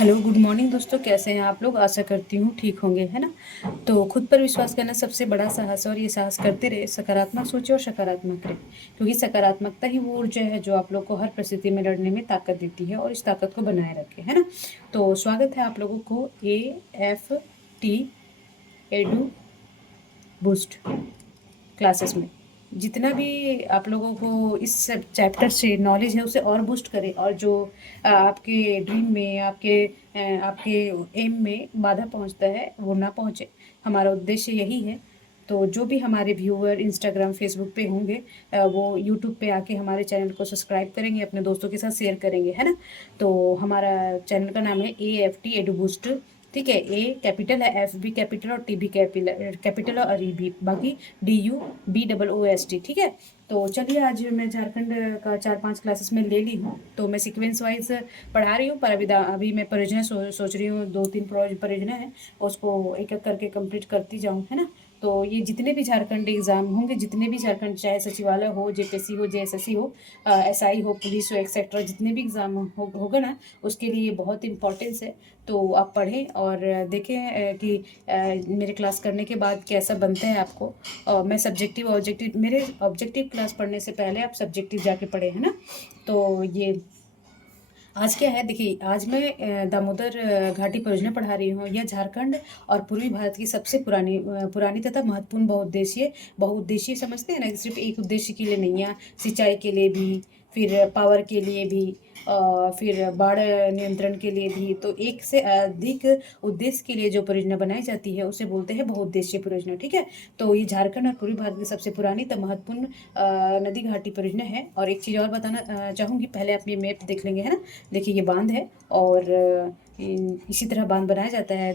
Hello good morning दोस्तों, कैसे हैं आप लोग। आशा करती हूँ ठीक होंगे, है ना। तो खुद पर विश्वास करना सबसे बड़ा साहस है और ये साहस करते रहे, सकारात्मक सोचे और सकारात्मक रहे, क्योंकि सकारात्मकता ही वो ऊर्जा है जो आप लोग को हर परिस्थिति में लड़ने में ताकत देती है और इस ताकत को बनाए रखे, है ना। तो स्वागत है आप लोगों को AFT एडू बूस्ट क्लासेस में। जितना भी आप लोगों को इस सब चैप्टर से नॉलेज है उसे और बूस्ट करें, और जो आपके ड्रीम में, आपके एम में बाधा पहुंचता है वो ना पहुंचे। हमारा उद्देश्य यही है। तो जो भी हमारे व्यूअर इंस्टाग्राम फेसबुक पे होंगे, वो यूट्यूब पे आके हमारे चैनल को सब्सक्राइब करेंगे, अपने दोस्तों के साथ शेयर करेंगे, है ना। तो हमारा चैनल का नाम है AFT एडू बूस्ट। ठीक है, ए कैपिटल है, एफ भी कैपिटल और टी भी कैपिटल और ई भी, बाकी DUBOOST। ठीक है। तो चलिए, आज मैं झारखंड का 4-5 क्लासेस में ले ली हूँ, तो मैं सीक्वेंस वाइज पढ़ा रही हूँ। पर अभी मैं परियोजना सोच रही हूँ, 2-3 परियोजना है, उसको एक एक करके कंप्लीट करती जाऊँ, है ना। तो ये जितने भी झारखंड एग्जाम होंगे, जितने भी झारखंड, चाहे सचिवालय हो, JPSC हो, JSSC हो, SI हो, पुलिस हो, एक्सेट्रा, जितने भी एग्जाम होगा ना, उसके लिए बहुत इंपॉर्टेंस है। तो आप पढ़ें और देखें कि मेरे क्लास करने के बाद कैसा बनता है आपको। मैं सब्जेक्टिव ऑब्जेक्टिव, मेरे ऑब्जेक्टिव क्लास पढ़ने से पहले आप सब्जेक्टिव जाके पढ़े, है ना। तो ये आज क्या है, देखिए, आज मैं दामोदर घाटी परियोजना पढ़ा रही हूँ। यह झारखंड और पूर्वी भारत की सबसे पुरानी तथा महत्वपूर्ण बहुउद्देशीय समझते हैं ना, सिर्फ एक उद्देश्य के लिए नहीं है, सिंचाई के लिए भी, फिर पावर के लिए भी, फिर बाढ़ नियंत्रण के लिए भी। तो एक से अधिक उद्देश्य के लिए जो परियोजना बनाई जाती है उसे बोलते हैं बहुउद्देशीय परियोजना। ठीक है। तो ये झारखंड और पूर्वी भारत की सबसे पुरानी तथा महत्वपूर्ण नदी घाटी परियोजना है। और एक चीज़ और बताना चाहूँगी, पहले आप ये मैप देख लेंगे, है ना। देखिए, ये बांध है, और इसी तरह बांध बनाया जाता है।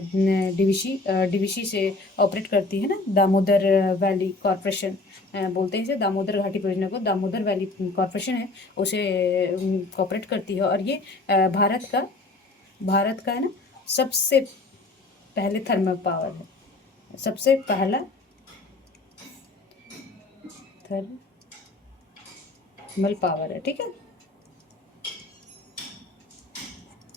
डीवीसी से ऑपरेट करती है ना, दामोदर वैली कॉरपोरेशन बोलते हैं इसे। दामोदर घाटी परियोजना को दामोदर वैली कॉरपोरेशन है, उसे कॉपरेट करती है। और ये भारत का है ना, सबसे पहले थर्मल पावर है, सबसे पहला थर्मल पावर है। ठीक है,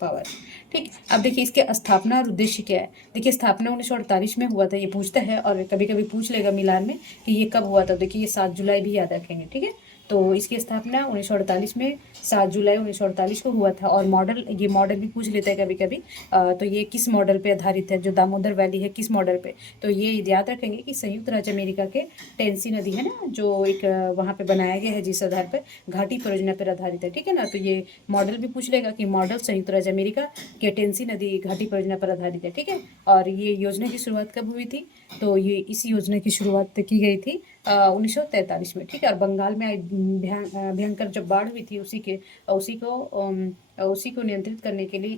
पावर। ठीक। अब देखिए, इसके स्थापना और उद्देश्य क्या है। देखिए, स्थापना 1948 में हुआ था, ये पूछता है, और कभी कभी पूछ लेगा मिलान में कि ये कब हुआ था। देखिए, ये 7 जुलाई भी याद रखेंगे। ठीक है। तो इसकी स्थापना 1948 में, 7 जुलाई 1948 को हुआ था। और ये मॉडल भी पूछ लेता है कभी कभी। तो ये किस मॉडल पे आधारित है, जो दामोदर वैली है, किस मॉडल पे। तो ये याद रखेंगे कि संयुक्त राज्य अमेरिका के टेनेसी नदी है ना, जो एक वहाँ पे बनाया गया है, जिस आधार पर घाटी परियोजना पर आधारित है। ठीक है ना। तो ये मॉडल भी पूछ लेगा कि मॉडल संयुक्त राज्य अमेरिका के टेनेसी नदी घाटी परियोजना पर आधारित है। ठीक है। और ये योजना की शुरुआत कब हुई थी, तो ये इस योजना की शुरुआत की गई थी 1943 में। ठीक है। और बंगाल में आई भयंकर जब बाढ़ हुई थी, उसी को उसी को नियंत्रित करने के लिए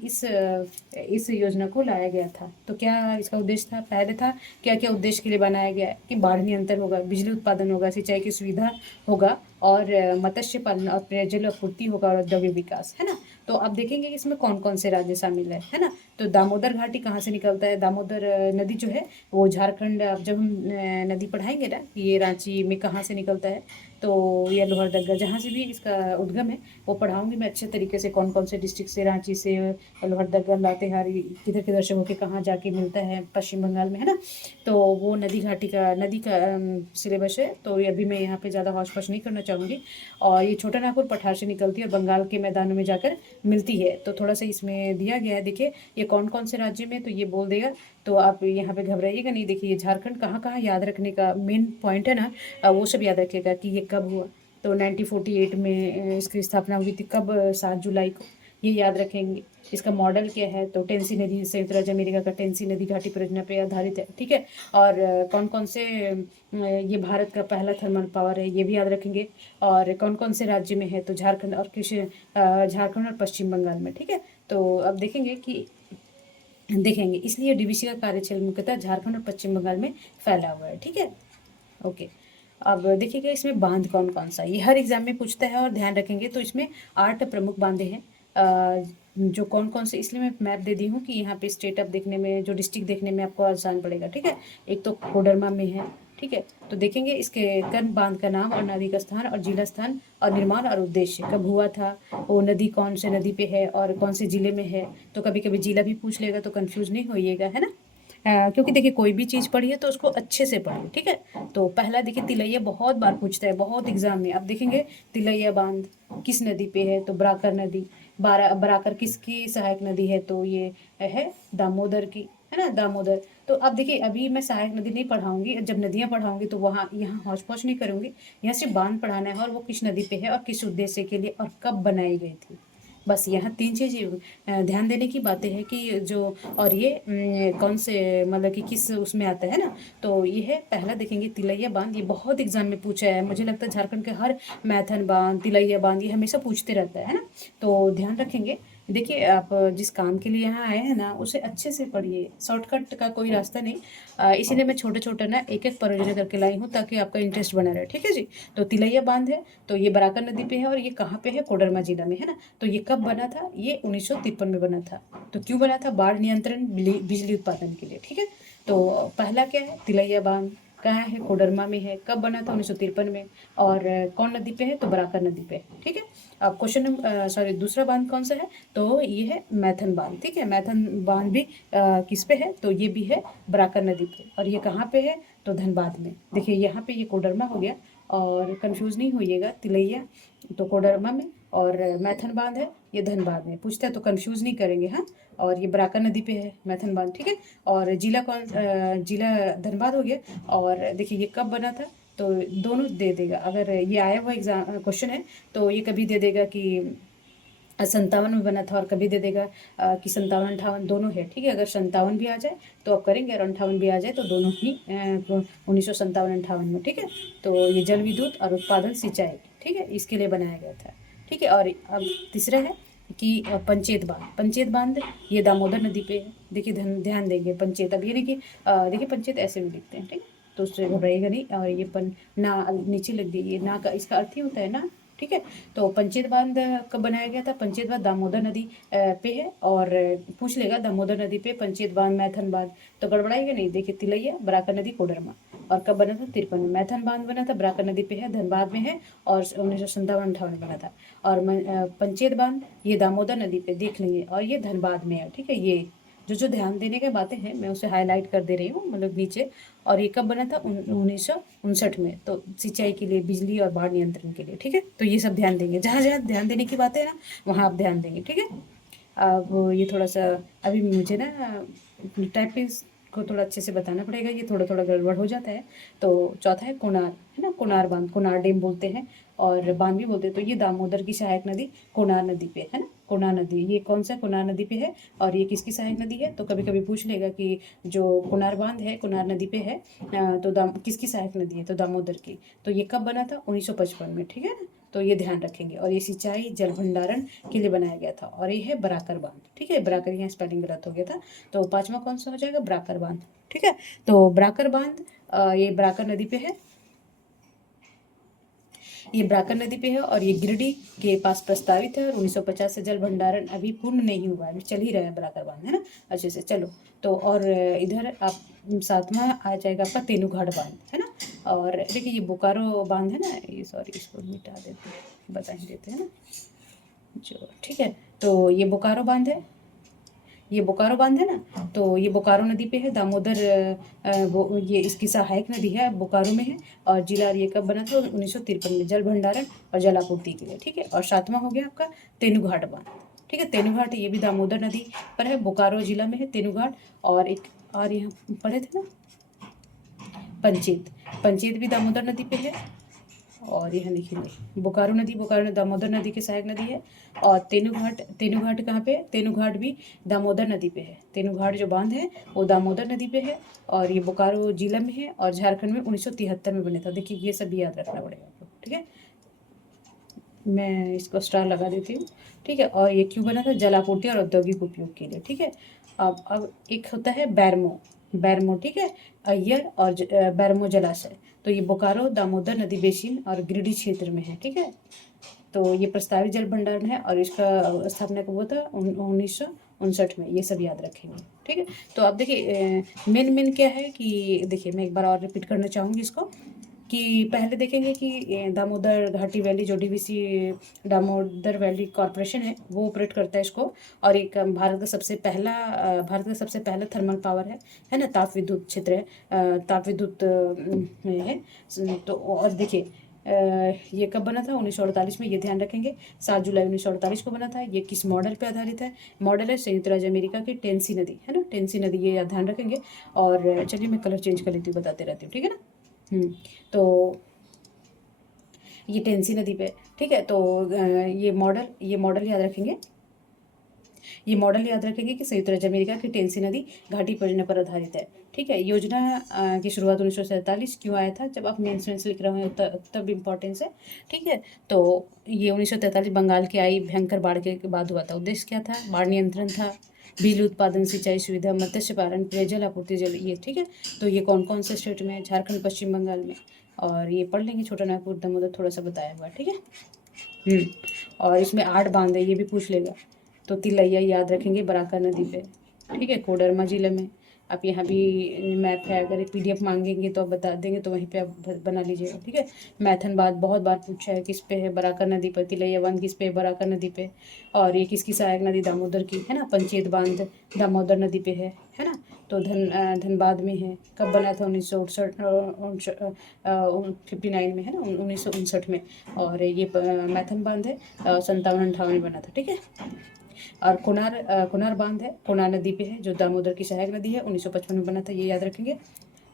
इस योजना को लाया गया था। तो क्या इसका उद्देश्य था, पहले था क्या क्या उद्देश्य के लिए बनाया गया है, कि बाढ़ नियंत्रण होगा, बिजली उत्पादन होगा, सिंचाई की सुविधा होगा, और मत्स्य पालन और पेयजल आपूर्ति होगा, और औद्योगिक विकास, है ना। तो आप देखेंगे कि इसमें कौन कौन से राज्य शामिल है ना। तो दामोदर घाटी कहाँ से निकलता है, दामोदर नदी जो है वो झारखंड, अब जब हम नदी पढ़ाएंगे ना कि ये रांची में कहाँ से निकलता है, तो ये लोहरदगा, जहाँ से भी इसका उद्गम है वो पढ़ाऊंगी मैं अच्छे तरीके से, कौन कौन से डिस्ट्रिक्ट से, रांची से, लोहरदगा, लातेहार, किधर किधर से होके कहाँ जाके मिलता है, पश्चिम बंगाल में, है ना। तो वो नदी का सिलेबस है। तो ये अभी मैं यहाँ पे ज़्यादा हौच पौच नहीं करना चाहूँगी। और ये छोटा नागपुर पठार से निकलती है और बंगाल के मैदानों में जाकर मिलती है। तो थोड़ा सा इसमें दिया गया है, देखिए ये कौन कौन से राज्य में, तो ये बोल देगा। तो आप यहाँ पे घबराइएगा नहीं। देखिए, ये झारखंड कहाँ कहाँ याद रखने का मेन पॉइंट है ना, वो सब याद रखिएगा कि ये कब हुआ। तो 1948 में इसकी स्थापना हुई थी, कब, 7 जुलाई को, ये याद रखेंगे। इसका मॉडल क्या है, तो टेनेसी नदी, संयुक्त राज्य अमेरिका का टेनेसी नदी घाटी परियोजना पे आधारित है। ठीक है। और कौन कौन से ये भारत का पहला थर्मल पावर है, ये भी याद रखेंगे। और कौन कौन से राज्य में है, तो झारखंड और पश्चिम बंगाल में। ठीक है। तो अब देखेंगे, इसलिए डीवीसी का कार्यक्षेत्र मुख्यतः झारखंड और पश्चिम बंगाल में फैला हुआ है। ठीक है। ओके। अब देखिएगा, इसमें बांध कौन कौन सा, ये हर एग्जाम में पूछता है, और ध्यान रखेंगे। तो इसमें 8 प्रमुख बांधे हैं, जो कौन कौन से, इसलिए मैं मैप दे दी हूँ कि यहाँ पे स्टेट अप देखने में, जो डिस्ट्रिक्ट देखने में आपको आसान पड़ेगा। ठीक है। एक तो कोडरमा में है। ठीक है। तो देखेंगे इसके कर्ण बांध का नाम और नदी का स्थान और जिला स्थान और निर्माण और उद्देश्य कब हुआ था, वो नदी कौन से नदी पे है और कौन से जिले में है। तो कभी कभी जिला भी पूछ लेगा तो कंफ्यूज नहीं होइएगा, है ना। क्योंकि देखिए कोई भी चीज़ पढ़िए तो उसको अच्छे से पढ़िए, ठीक है। तो पहला देखिए तिलैया बहुत बार पूछता है, बहुत एग्जाम में। अब देखेंगे तिलैया बांध किस नदी पे है, तो बराकर नदी। बराकर किसकी सहायक नदी है, तो ये है दामोदर की, है ना, दामोदर। तो अब देखिए अभी मैं सहायक नदी नहीं पढ़ाऊंगी, जब नदियाँ पढ़ाऊंगी तो वहाँ यहाँ हौच पौच नहीं करूँगी। यहाँ सिर्फ बांध पढ़ाना है और वो किस नदी पे है और किस उद्देश्य के लिए और कब बनाई गई थी। बस यहाँ 3 चीज़ ध्यान देने की बातें हैं कि जो, और ये कौन से मतलब कि किस उसमें आता है ना। तो ये है पहला देखेंगे तिलैया बांध। ये बहुत एग्जाम में पूछा है, मुझे लगता है झारखंड के हर मैथन बांध, तिलैया बांध, ये हमेशा पूछते रहता है ना। तो ध्यान रखेंगे। देखिए आप जिस काम के लिए यहाँ आए हैं ना उसे अच्छे से पढ़िए, शॉर्टकट का कोई रास्ता नहीं। इसीलिए मैं छोटे छोटे ना एक एक परियोजना करके लाई हूँ ताकि आपका इंटरेस्ट बना रहे, ठीक है जी। तो तिलैया बांध है, तो ये बराकर नदी पे है और ये कहाँ पे है, कोडरमा जिला में, है ना। तो ये कब बना था, ये 1953 में बना था। तो क्यों बना था, बाढ़ नियंत्रण बिजली उत्पादन के लिए, ठीक है। तो पहला क्या है, तिलैया बांध कहाँ है, कोडरमा में है। कब बना था, 1953 में। और कौन नदी पे है, तो बराकर नदी पे, ठीक है। अब क्वेश्चन नंबर सॉरी दूसरा बांध कौन सा है, तो ये है मैथन बांध, ठीक है। मैथन बांध भी किस पे है, तो ये भी है बराकर नदी पे। और ये कहाँ पे है, तो धनबाद में। देखिए यहाँ पे ये कोडरमा हो गया, और कंफ्यूज नहीं होइएगा, तिलैया तो कोडरमा में और मैथन बांध है ये धनबाद में। पूछता है तो कंफ्यूज नहीं करेंगे, हाँ। और ये बराकर नदी पे है मैथन बांध, ठीक है। और जिला जिला धनबाद हो गया। और देखिए ये कब बना था, तो दोनों दे देगा। अगर ये आया हुआ एग्जाम क्वेश्चन है तो ये कभी दे देगा कि 57 में बना था, और कभी दे देगा कि 57-58 दोनों है, ठीक है। अगर 57 भी आ जाए तो आप करेंगे, और 58 भी आ जाए तो दोनों ही 1957-58 में, ठीक है। तो ये जल विद्युत और उत्पादन सिंचाई, ठीक है, इसके लिए बनाया गया था, ठीक है। और अब तीसरा है कि पंचेत बांध। पंचेत बांध ये दामोदर नदी पे है। देखिए ध्यान देंगे पंचेत, अब ये नहीं कि देखिए पंचेत ऐसे भी लिखते हैं, ठीक है, तो उससे रहेगा नहीं। और ये ना नीचे लग गई, ये ना का इसका अर्थ ही होता है ना, ठीक है। तो पंचेत बांध कब बनाया गया था, पंचेत बांध दामोदर नदी पे है। और पूछ लेगा दामोदर नदी पे पंचेत बांध मैथन बांध, तो गड़बड़ाएगा नहीं। देखिए तिलैया बराकर नदी कोडरमा। और कब बना था, 53 में। मैथन बांध बना था, बराकर नदी पे है, धनबाद में है, और 1957-58 में बना था। और पंचेत बांध ये दामोदर नदी पे देख लेंगे, और ये धनबाद में है, ठीक है। ये जो ध्यान देने की बातें हैं मैं उसे हाईलाइट कर दे रही हूँ, मतलब नीचे। और ये कब बना था, 1959 में। तो सिंचाई के लिए, बिजली और बाढ़ नियंत्रण के लिए, ठीक है। तो ये सब ध्यान देंगे, जहाँ जहाँ ध्यान देने की बातें है ना वहाँ आप ध्यान देंगे, ठीक है। अब ये थोड़ा सा अभी मुझे ना टाइपिंग को थोड़ा अच्छे से बताना पड़ेगा, ये थोड़ा थोड़ा गड़बड़ हो जाता है। तो चौथा है कोनार, है ना, कोनार बांध, कोनार डैम बोलते हैं और बांध भी बोलते हैं। तो ये दामोदर की सहायक नदी कोनार नदी पे है ना, कोनार नदी। ये कौन सा, कोनार नदी पे है। और ये किसकी सहायक नदी है, तो कभी कभी पूछ लेगा कि जो कोनार बांध है कोनार नदी पे है, तो किसकी सहायक नदी है, तो दामोदर की। तो ये कब बना था, 1955 में, ठीक है ना। तो ये ध्यान रखेंगे। और ये सिंचाई जल भंडारण के लिए बनाया गया था। और ये है बराकर बांध, ठीक है। बराकर, यहाँ स्पेलिंग गलत हो गया था। तो पांचवा कौन सा हो जाएगा, बराकर बांध, ठीक है। तो बराकर बांध ये बराकर नदी पे है, ये बराकर नदी पे है। और ये गिरिडीह के पास प्रस्तावित है। और 1950 से जल भंडारण अभी पूर्ण नहीं हुआ है, अभी चल ही रहा है बराकर बांध, है ना, अच्छे से। चलो तो और इधर आप सातवां आ जाएगा आपका तेनूघाट बांध, है ना। और देखिए ये बोकारो बांध है ना, ये सॉरी इसको मिटा देते हैं, बता ही देते हैं ना जो, ठीक है। तो ये बोकारो बांध है, ये बोकारो बांध है ना। तो ये बोकारो नदी पे है, दामोदर वो ये इसकी सहायक नदी है, बोकारो में है। और जिला, ये कब बना था, 1953 में, जल भंडारण और जलापूर्ति के लिए, ठीक है। और सातवां हो गया आपका तेनूघाट बांध, ठीक है। तेनूघाट ये भी दामोदर नदी पर है, बोकारो जिला में है तेनूघाट। और एक और यहाँ पढ़े थे ना पंचेत, पंचेत भी दामोदर नदी पे है। और यहाँ लिखिए बोकारो नदी, बोकारो नदी दामोदर नदी की सहायक नदी है। और तेनूघाट, तेनूघाट कहाँ पे है, तेनूघाट भी दामोदर नदी पे है। तेनूघाट जो बांध है वो दामोदर नदी पे है। और ये बोकारो जिला में है, और झारखंड में 1973 में बने था। देखिए ये सब याद रखना पड़ेगा आपको, ठीक है। मैं इसको स्टार लगा देती हूँ, ठीक है। और ये क्यों बना था, जलापूर्ति और औद्योगिक उपयोग के लिए, ठीक है। अब एक होता है बैरमो, बैरमो, ठीक है, अय्यर और बैरमो जलाशय। तो ये बोकारो दामोदर नदी बेसिन और गिरिडीह क्षेत्र में है, ठीक है। तो ये प्रस्तावित जल भंडारण है। और इसका स्थापना कब हुआ था, 1959 में, ये सब याद रखेंगे। ठीक है, तो अब देखिए मेन क्या है कि देखिए मैं एक बार और रिपीट करना चाहूँगी इसको कि पहले देखेंगे कि दामोदर घाटी वैली जो डीवीसी दामोदर वैली कॉरपोरेशन है वो ऑपरेट करता है इसको। और एक भारत का सबसे पहला थर्मल पावर है ना, ताप विद्युत क्षेत्र है, ताप विद्युत है। तो और देखिए ये कब बना था? 1948 में, ये ध्यान रखेंगे। 7 जुलाई 1948 को बना था। ये किस मॉडल पे आधारित है? मॉडल है संयुक्त राज्य अमेरिका की टेनेसी नदी, है ना, टेनेसी नदी, ये ध्यान रखेंगे। और चलिए मैं कलर चेंज कर लेती हूँ, बताते रहती हूँ, ठीक है ना। तो ये टेनेसी नदी पे, ठीक है। तो ये मॉडल याद रखेंगे। ये मॉडल याद रखेंगे कि संयुक्त राज्य अमेरिका की टेनेसी नदी घाटी परियोजना पर आधारित है। ठीक है, योजना की शुरुआत 1947 क्यों आया था? जब आप मेंस लिख रहे हो तब इम्पोर्टेंस है। ठीक है, तो ये 1943 बंगाल की आई भयंकर बाढ़ के बाद हुआ था। उद्देश्य क्या था? बाढ़ नियंत्रण था, बिजली उत्पादन, सिंचाई सुविधा, मत्स्य पालन, पेयजल आपूर्ति, जल, ये ठीक है। तो ये कौन कौन से स्टेट में? झारखंड, पश्चिम बंगाल में। और ये पढ़ लेंगे, छोटा नागपुर, दामोदर थोड़ा सा बताया हुआ, ठीक है। और इसमें 8 बांध है, ये भी पूछ लेगा। तो तिलैया याद रखेंगे, बराका नदी पे, ठीक है, कोडरमा जिले में। आप यहाँ भी मैप है, अगर PDF मांगेंगे तो आप बता देंगे, तो वहीं पे आप बना लीजिएगा, ठीक है। मैथन बात बहुत बार पूछा है, किस पे है? बराका नदी पर। तिलैया बांध किस पे है? बराका नदी पे। और ये किसकी सहायक नदी? दामोदर की, है ना। पंचेत बांध दामोदर नदी पे है ना। तो धनबाद में है। कब बना था? 1959 में, है ना, 1959 में। और ये मैथन बांध है 57-58 में बना था, ठीक है। और कोनार बांध है, कोनार नदी पे है, जो दामोदर की सहायक नदी है, 1955 में बना था, ये याद रखेंगे।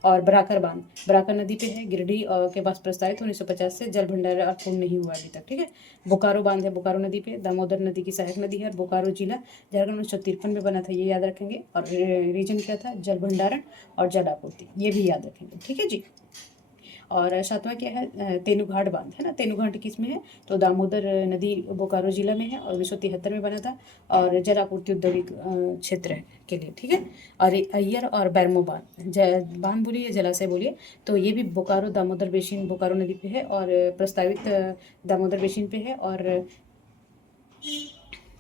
और बराकर बांध बराकर नदी पे है, गिरिडीह के पास प्रस्तावित, 1950 से जल भंडारण पूर्ण नहीं हुआ अभी तक, ठीक है। बोकारो बांध है बोकारो नदी पे, दामोदर नदी की सहायक नदी है, और बोकारो जिला झारखंड 1953 में बना था, ये याद रखेंगे। और रीजन क्या था? जल भंडारण और जल आपूर्ति, ये भी याद रखेंगे, ठीक है जी। और 7वां क्या है? तेनुघाट बांध, है ना। तेनुघाट किस में है? तो दामोदर नदी बोकारो जिला में है, और 1973 में बना था, और जल आपूर्ति औद्योगिक क्षेत्र के लिए, ठीक है। और अय्यर और बैरमो बांध, बांध बोलिए, जलाशय बोलिए, तो ये भी बोकारो दामोदर बेसिन, बोकारो नदी पे है, और प्रस्तावित दामोदर बेसिन पे है, और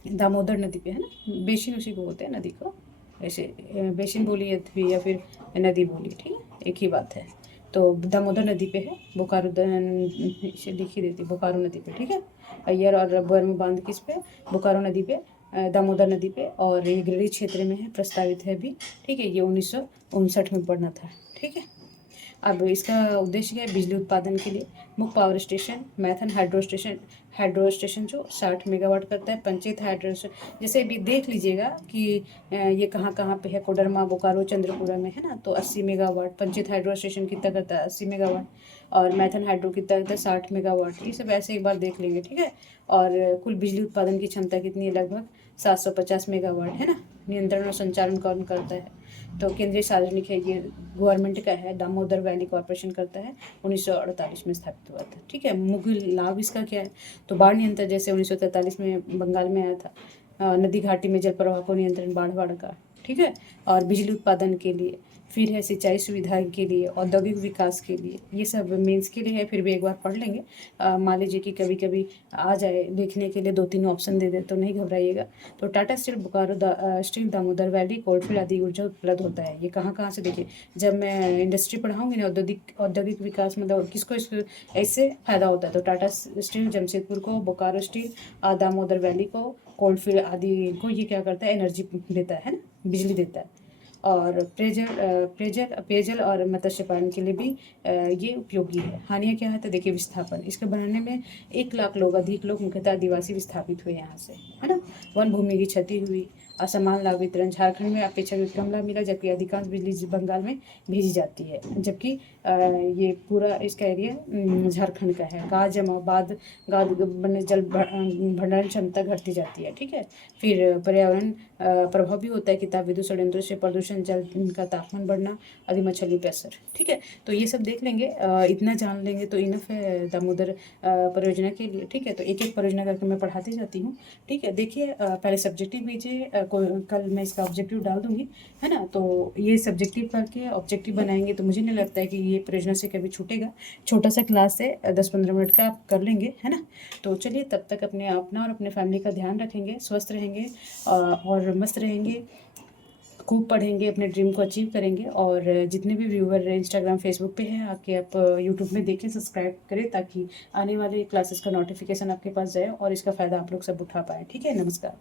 दामोदर नदी पे, है ना। बेसिन उसी को बोलते हैं, नदी को। ऐसे बेसिन बोलिए या फिर नदी बोलिए, ठीक है, एक ही बात है। तो दामोदर नदी पे है, बोकारो इसे लिख ही देती, बोकारो नदी पे, ठीक है। अय्यर और बर्म बांध किस पे? बोकारो नदी पे, दामोदर नदी पे, और ये गिरिडीह क्षेत्र में है, प्रस्तावित है भी, ठीक है। ये 1959 में पढ़ना था, ठीक है। अब इसका उद्देश्य क्या है? बिजली उत्पादन के लिए मुख्य power station, Maithon hydro station जो 60 मेगावाट करता है, पंचेत हाइड्रो, जैसे भी देख लीजिएगा कि ये कहाँ कहाँ पे है, कोडरमा, बोकारो, चंद्रपुरा में, है ना। तो 80 मेगावाट। पंचेत हाइड्रो स्टेशन कितना करता है? 80 मेगावाट। और मैथन हाइड्रो कितना करता है? 60 मेगावाट। ये सब ऐसे एक बार देख लेंगे, ठीक है। और कुल बिजली उत्पादन की क्षमता कितनी है? लगभग 750 मेगावाट, है ना। नियंत्रण और संचालन कौन करता है? तो केंद्रीय सार्वजनिक है, ये गवर्नमेंट का है, दामोदर वैली कॉर्पोरेशन करता है, 1948 में स्थापित हुआ था, ठीक है। मुख्य लाभ इसका क्या है? तो बाढ़ नियंत्रण, जैसे 1943 में बंगाल में आया था, नदी घाटी में जल प्रवाह को नियंत्रण, बाढ़ का, ठीक है। और बिजली उत्पादन के लिए, फिर है सिंचाई सुविधा के लिए, औद्योगिक विकास के लिए, ये सब मेंस के लिए है। फिर भी एक बार पढ़ लेंगे, मान लीजिए कि कभी कभी आ जाए लिखने के लिए, 2-3 ऑप्शन दे दे तो नहीं घबराइएगा। तो Tata steel Bokaro steel Damodar valley coalfield आदि ऊर्जा उपलब्ध होता है। ये कहाँ कहाँ से? देखिए, जब मैं इंडस्ट्री पढ़ाऊंगी ना, औद्योगिक विकास, मतलब किसको ऐसे फायदा होता है, तो टाटा स्टील जमशेदपुर को, बोकारो स्टील दामोदर वैली को, कोलफील्ड आदि को ये क्या करता है? एनर्जी देता है ना, बिजली देता है। और पेयजल और मत्स्य पालन के लिए भी ये उपयोगी है। हानियाँ क्या है? तो देखिए, विस्थापन, इसके बनाने में 1 लाख लोग, अधिक लोग, मुख्यतः आदिवासी विस्थापित हुए यहाँ से, है ना। वन भूमि की क्षति हुई, असमान लाभ वितरण, झारखंड में अपेक्षाकृत कम लाभ मिला, जबकि अधिकांश बिजली बंगाल में भेजी जाती है, जबकि ये पूरा इसका एरिया झारखंड का है। गाद जमा जल भंडारण क्षमता घटती जाती है, ठीक है। फिर पर्यावरण प्रभाव भी होता है कि ताप विद्युत संयंत्रों से प्रदूषण, जल का तापमान बढ़ना, अधिमछली पे असर, ठीक है। तो ये सब देख लेंगे, इतना जान लेंगे तो इनफ है दामोदर परियोजना के लिए, ठीक है। तो एक एक परियोजना करके मैं पढ़ाती जाती हूँ, ठीक है। देखिए, पहले सब्जेक्टिव लीजिए, कल मैं इसका ऑब्जेक्टिव डाल दूँगी, है ना? तो ये सब्जेक्टिव करके ऑब्जेक्टिव बनाएँगे तो मुझे नहीं लगता है कि ये परियोजना से कभी छूटेगा। छोटा-सा क्लास है 10-15 मिनट का आप कर लेंगे, है ना? तो चलिए तब तक अपना और अपने फैमिली का ध्यान रखेंगे, स्वस्थ रहेंगे और मस्त रहेंगे, खूब पढ़ेंगे, अपने ड्रीम को अचीव करेंगे और जितने भी व्यूअर इंस्टाग्राम, फेसबुक पे हैं आके आप यूट्यूब में देखें, सब्सक्राइब करें ताकि आने वाले क्लासेस का नोटिफिकेशन आपके पास जाए और इसका फ़ायदा आप लोग सब उठा पाएँ। ठीक है? नमस्कार।